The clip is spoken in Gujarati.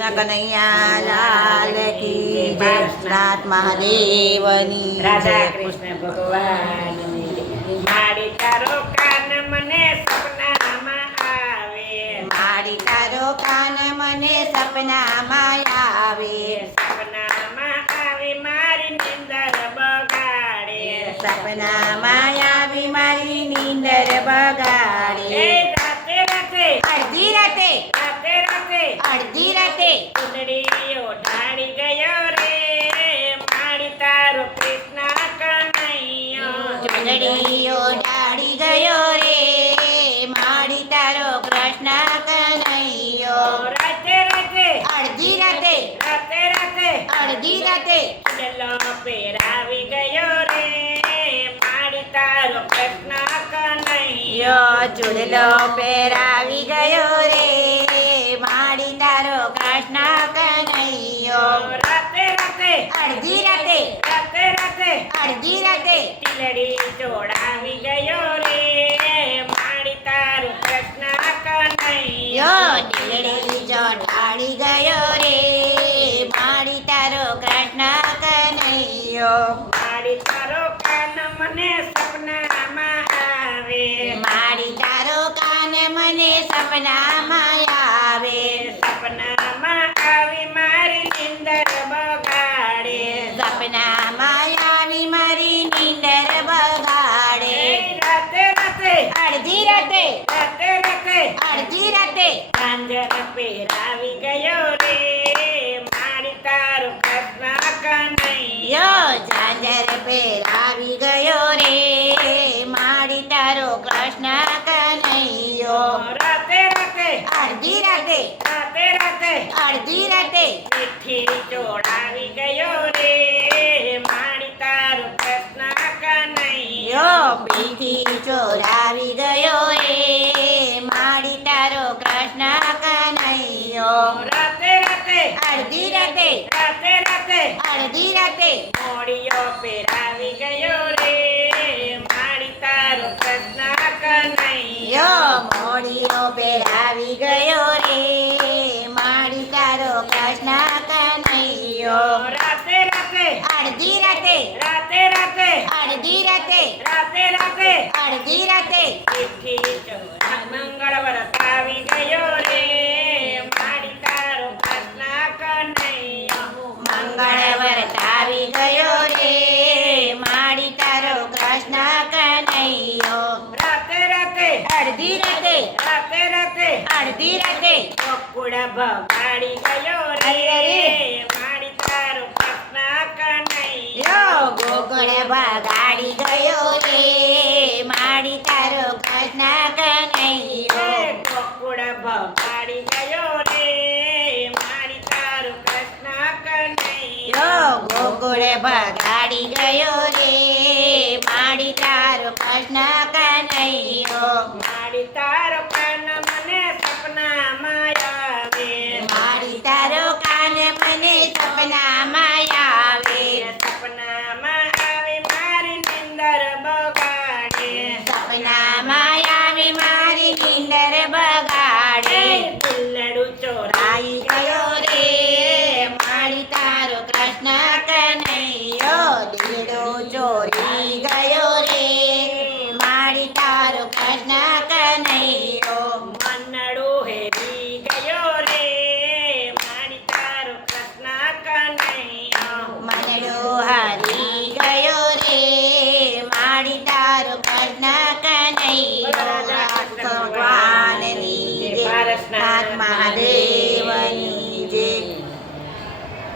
કનૈયા લાલ કી જય મહાદેવની રાધા કૃષ્ણ ભગવાન મારી તારો કાન મને સપનામાં આવે મારી તારો કાન મને સપનામાં આવે સપનામાં આવે મારી નિંદર બગાડે સપનામાં આવી મારી નીંદર એ બગાડે રાતે રાતે અડધી રાતે રાતે રાતે અડધી રાતે ચૂંદડીઓ ઢાળી ગયો રે મારી તારો કૃષ્ણ કનૈયો ચૂંદડીઓ ડાળી ગયો રે મારી તારો કૃષ્ણ કનૈયો રાતે રાતે અડધી રાતે રાતે રાતે અડધી ચલો પેરાવી ગયો રે મારી તારો કૃષ્ણ કનૈયો. ચૂલો ચૂડલો પહેરાવી ગયો રે મારી તારો કૃષ્ણ કનૈયો. રાતે રાતે અડધી રાતે રાતે રાતે અડધી રાતે. ટીલડી જોડાવી ગયો રે મારી તારો કૃષ્ણ કનૈયો. યો ડીલડી જો ઢાળી ગયો રે મારી તારો કૃષ્ણ કનૈયો મારી તારો કાન મને સપનામાં આવે મારી તારો કાન મને સપનામાં આવે સપનામાં આવી મારી નિંદર બગાડે સપનામાં આવી મારી નીંદર બગાડે એ રાતે રાતે અડધી રાતે રાતે રાતે અડધી રાતે ઝાંઝર પહેરાવી ગયો રે મારી તારો કૃષ્ણ કનૈયો યો ઝાંઝર પહેરાવી ગયો રે મારી તારો કૃષ્ણ કનૈયો રાતે રાતે અડધી રાતે રાતે રાતે અડધી રાતે. ચિઠ્ઠી ચોડાવી ગયો રે માણી તારો કૃષ્ણ કનૈયો પીઠી ચોરાવી ગયો રે માડી તારો કૃષ્ણ કનૈયો રાતે રાતે. અડધી રાતે. રાતે રાતે. અડધી રાતે. મોડીઓ પહેરાવી ગયો રે મારી તારો કૃષ્ણ કનૈયો યો મોડીઓ પહેરાવી ગયો રે મારી તારો કૃષ્ણ કનૈયો રાતે રાતે અડધી રાતે રાતે રાતે અડધી રાતે રાતે રાતે અડધી રાતે ચિઠ્ઠી ચોરા મંગળવાર આવી ગયો રે મારી તારો કૃષ્ણ કનૈયો મંગળવાર આવી ગયો રે મારી તારો કૃષ્ણ કનૈયો રાતે રાતે અડધી રાતે રાતે રાતે અડધી રાતે ગોકુળ ભગાડી ગયો રે મારી તારો કૃષ્ણ કનૈયો યો ગોકળ ગાડી ગયો રે. મારી તારો કૃષ્ણ કનૈયો. ગોકુળ ભગાડી ગયો રે. મારી તારો કૃષ્ણ કનૈયો. ગોકુળ ભગાડી ગયો